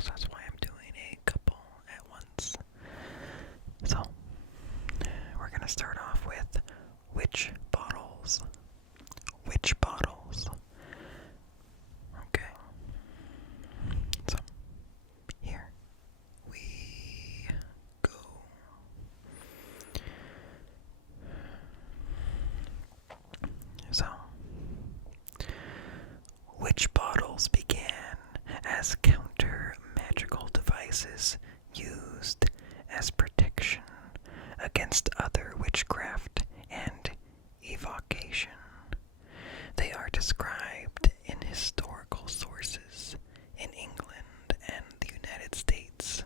box. That's why I'm doing a couple at once. So, we're going to start off with which bottles. Which bottles? Okay. So, here we go. So, which bottles began as counter magical devices used as protection against other witchcraft and evocation? They are described in historical sources in England and the United States.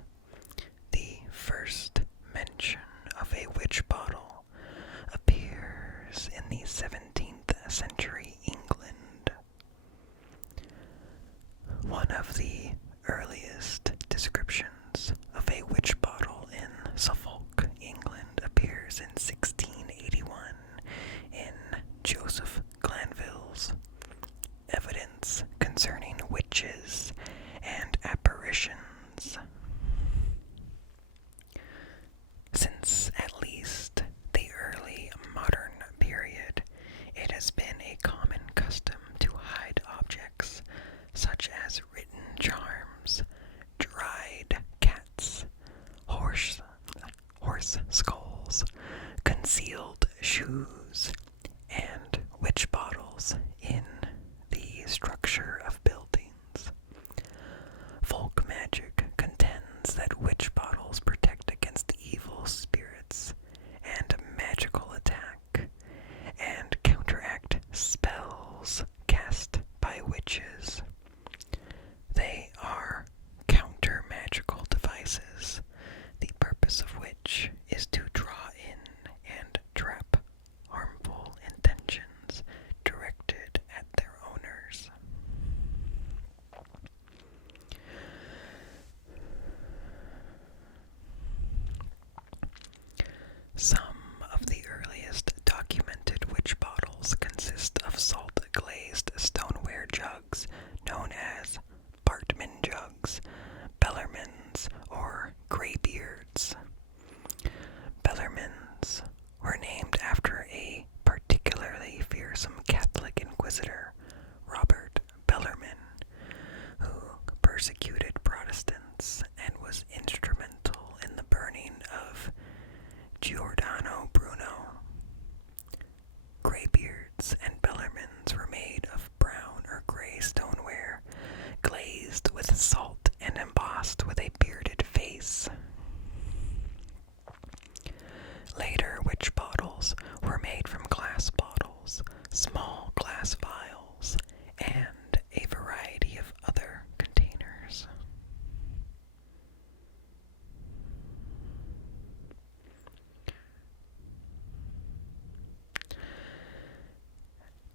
The first mention of a witch bottle appears in the 17th century England. One of the earliest descriptions of a witch bottle in Suffolk, England, appears in 1681 in Joseph Glanville's Evidence Concerning Witches and Apparitions. Since at least the early modern period, it has been a common custom to hide objects such as written charms, dried cats, horse skulls, concealed shoes, and witch bottles in the structure of buildings. Folk magic contends that witch bottles protect against evil spirits and magical attack, and counteract spells cast by witches. They are counter-magical devices, the purpose of which is to draw in and trap harmful intentions directed at their owners. Some of the earliest documented witch bottles consist of salt-glazed stoneware jugs known as Bartman jugs, Bellarmines, or Greybeards. Bellarmines were named after a particularly fearsome Catholic inquisitor, Robert Bellarmine, who persecuted Protestants and was instrumental in the burning of Giordano Bruno. Greybeards and Bellarmines were made of brown or gray stoneware, glazed with salt and embossed with a bearded face. Later witch bottles were made from glass bottles, small glass vials, and a variety of other containers.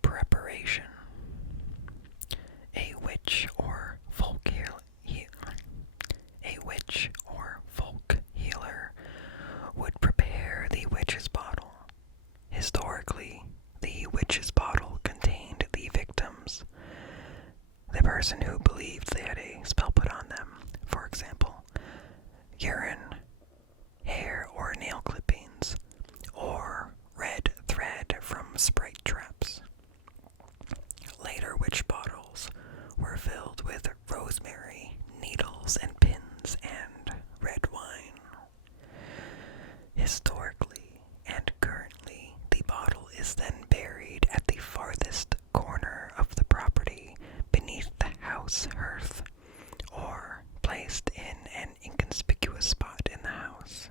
Preparation. A witch or folk healer would prepare the witch's bottle. Historically, the witch's bottle contained the victims, the person who believed they had a spell put on them, for example, urine, hair or nail clippings, or red thread from sprite traps. Later witch bottles were filled with rosemary, needles and pins, and red wine. Historically and currently, the bottle is then buried at the farthest corner of the property beneath the house hearth, or placed in an inconspicuous spot in the house.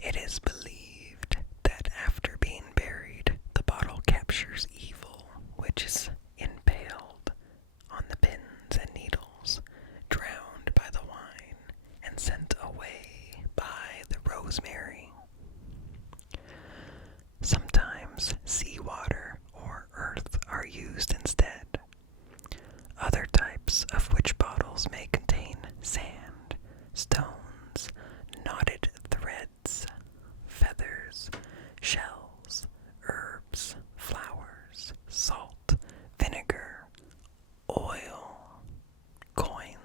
It is believed that after being buried, the bottle captures evil, which is impaled on the pins and needles, drowned by the wine, and sent away by the rosemary. Sometimes seawater or earth are used instead. Other types of witch bottles may contain sand, stones, knotted threads, feathers, shells, herbs, flowers, salt, vinegar, oil, coins,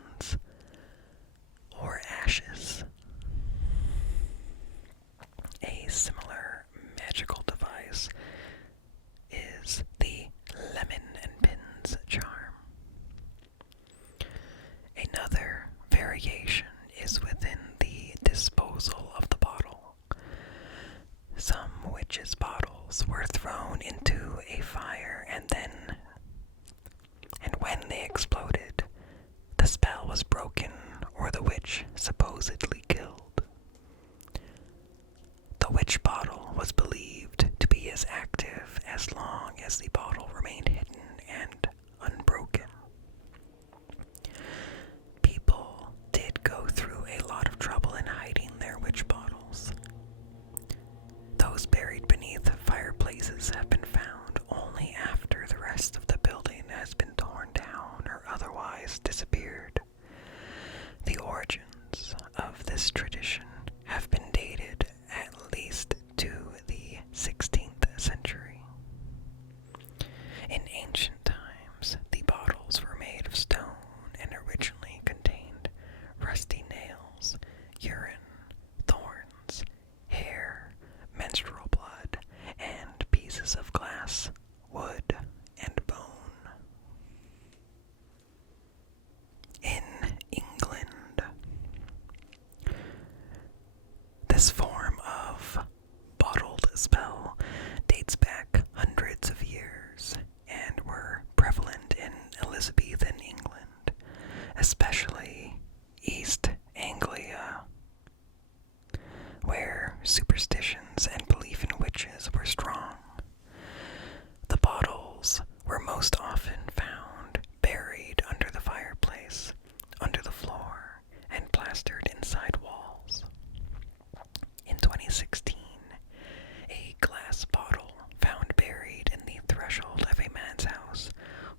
variation is within the disposal of the bottle. Some witches' bottles were thrown into a fire and when they exploded, the spell was broken or the witch supposedly killed. The witch bottle was believed to be as active as long as the bottle remained hidden and unbroken. People did go through a lot of trouble in hiding their witch bottles. Those buried beneath fireplaces have been found only after the rest of the building has been torn down or otherwise disappeared. The origins of this tradition have been dated at least to the 16th century. In ancient times, the bottles were made of stone and originally contained rusty nails, urine, thorns, hair, menstrual blood, and pieces of glass, wood, and bone. In England, this form of bottled spell dates back hundreds of years and were prevalent in Elizabethan England, especially East Anglia, where superstitions and belief in witches were strong. The bottles were most often found buried under the fireplace, under the floor, and plastered inside walls. In 2016, a glass bottle found buried in the threshold of a man's house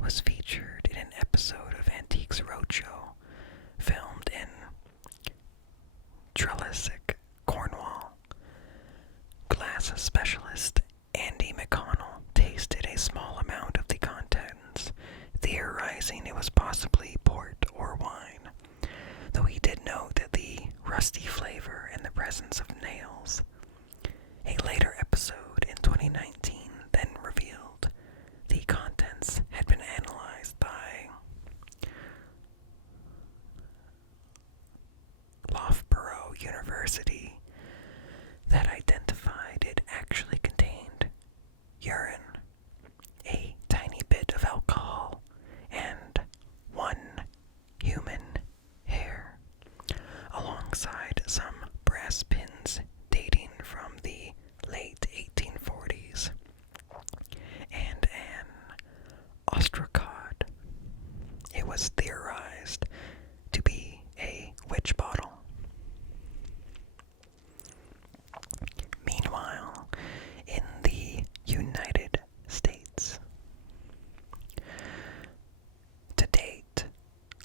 was featured in an episode of Antiques Roadshow, filmed in Trelisic, Cornwall. Glass specialist Andy McConnell tasted a small amount of the contents, theorizing it was possibly port or wine, though he did note the rusty flavor and the presence of nails. A later episode in 2019 then revealed the contents had been analyzed by Loughborough University that identified it actually contained urine, a tiny bit of alcohol, and one human hair, alongside some brass pins dating from the late 1840s, and an ostracod. It was theorized to be a witch bottle. Meanwhile, in the United States, to date,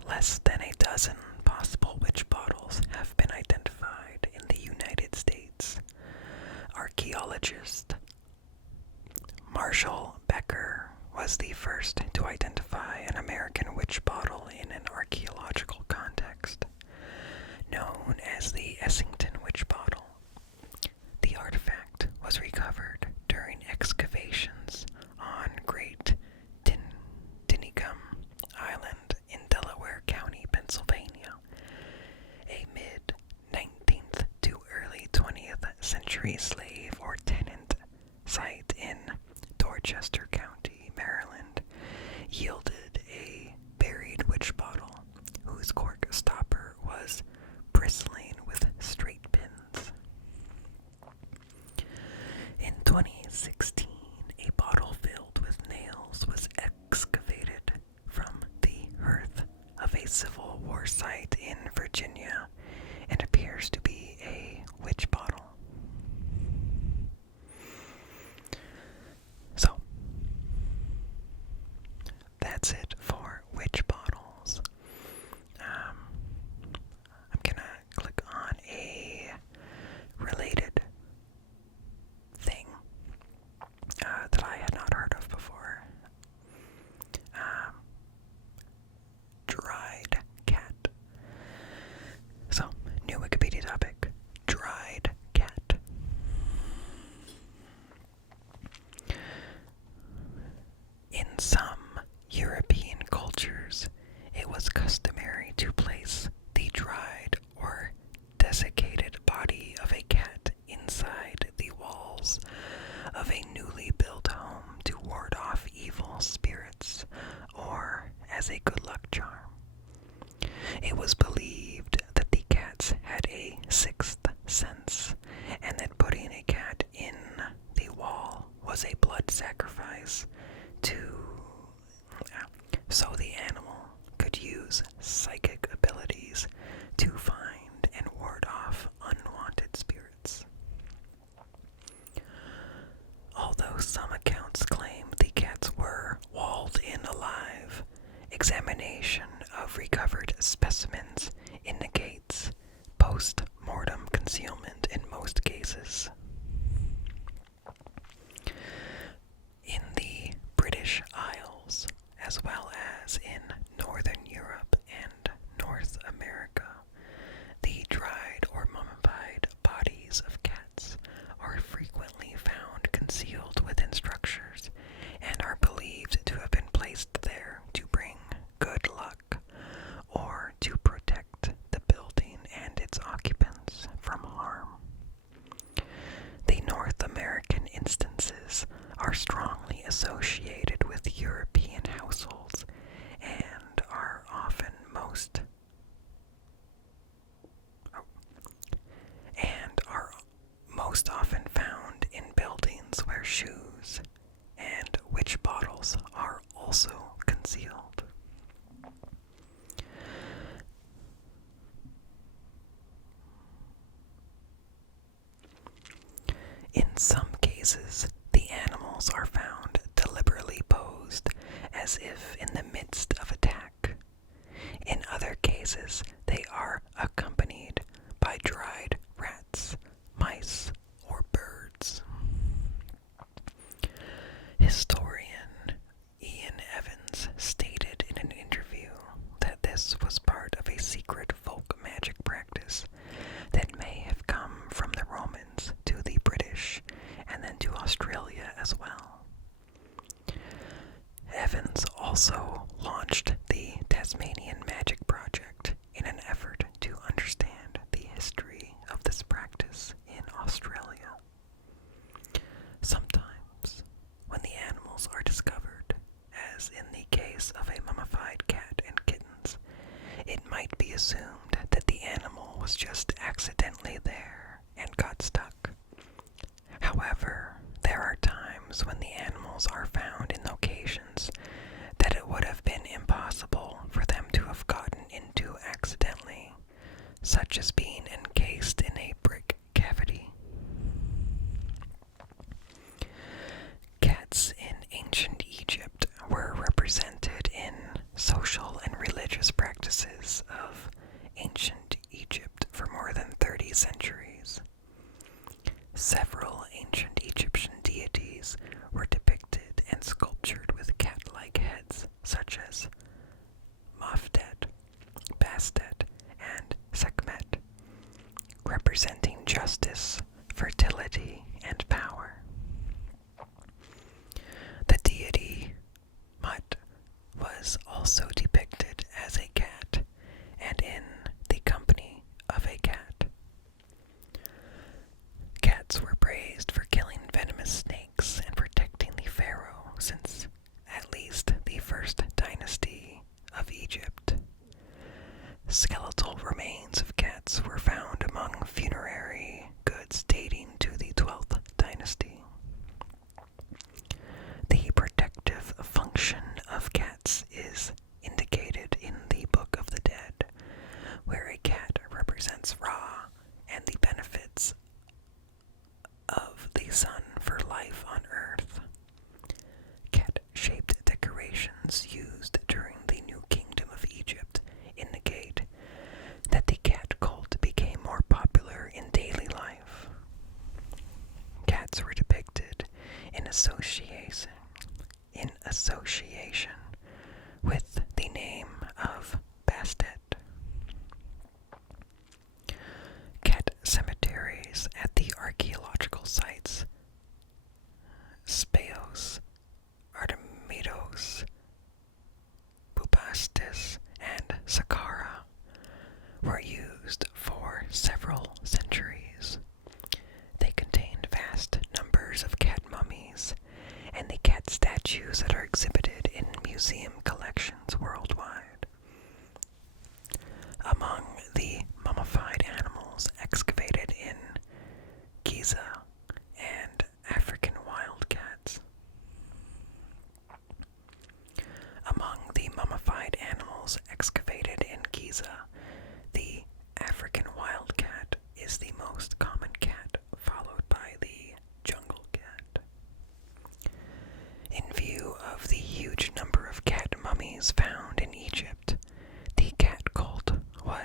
less than a dozen possible witch bottles have been identified in the United States. Archaeologist Marshall Becker was the first to identify an American witch bottle in an archaeological context, known as the Essington witch bottle. The artifact was recovered during excavations on Great Tinicum Island in Delaware County, Pennsylvania, a mid-19th to early 20th century slave or tenant site in Dorchester County, Maryland, yielded a buried witch bottle whose cork stopper was bristling with straight pins. In 2016, a bottle filled with nails was excavated from the hearth of a Civil War site in Virginia and appears to be a witch bottle. So, that's it for witch bottles. I'm gonna click on a related thing that I had not heard of before. Dried cat. So, new Wikipedia topic. Dried It was believed that the cats had a sixth sense, and that putting a cat in the wall was a blood sacrifice so the animal could use psychic abilities to find and ward off unwanted spirits. Although some accounts claim the cats were walled in alive, examination of recovered specimens indicates post-mortem concealment in most cases. In the British Isles, as well as in Northern Europe and North America, the dried or mummified bodies of cats are frequently found concealed within structures and are believed to have been placed there to bring good luck or to protect the building and its occupants from harm. The North American instances are strongly associated with European households and are most often found in buildings where shoes and witch bottles are also concealed. In some cases, the animals are found deliberately posed as if in the midst of attack. In other cases, they are accompanied by dried rats, mice, or birds. Historian Ian Evans stated in an interview that this was part of a secret folk magic practice that may have come from the Romans to the British and then to Australia as well. Evans also launched the Tasmanian Magic Project in an effort to understand the history of this practice in Australia. Sometimes, when the animals are discovered, as in the case of a mummified cat and kittens, it might be assumed that the animal was just accidentally there and got stuck. However, there are times when the animals are found in locations that it would have been impossible for them to have gotten into accidentally, such as being encased in a brick cavity. Cats in ancient Egypt were represented in social and religious practices of ancient Egypt for more than 30 centuries. Several ancient Egyptian deities were depicted and sculptured with cat-like heads, such as Mafdet, Bastet, and Sekhmet, representing justice, fertility, and power. The deity Mut was also depicted as a cat and in the company of a cat. Cats were praised for killing venomous snakes and protecting the pharaoh since at least the first dynasty of Egypt. Skeletal remains of cats were found among funerary goods dating to the 12th dynasty. The protective function of cats is indicated in the Book of the Dead, where a cat represents Ra and the benefits of the sun for life on Earth. Cat-shaped decorations used during the New Kingdom of Egypt indicate that the cat cult became more popular in daily life. Cats were depicted in association with the name of Bastet. Cat cemeteries at the archaeological sites Speos, Artemidos, Bubastis, and Saqqara were used for several centuries. They contained vast numbers of cat mummies, and the cat statues that are exhibited in museum collections worldwide.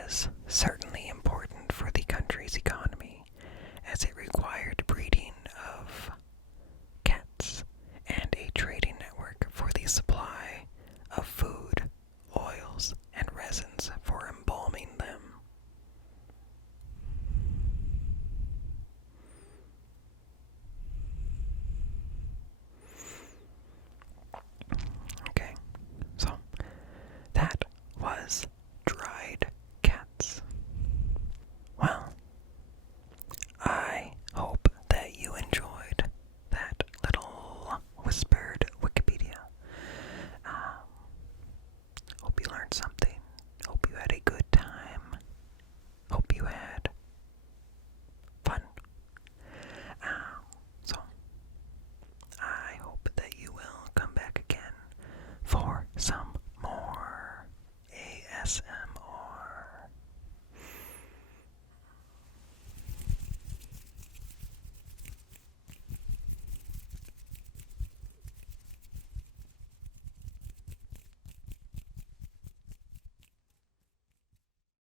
has certainly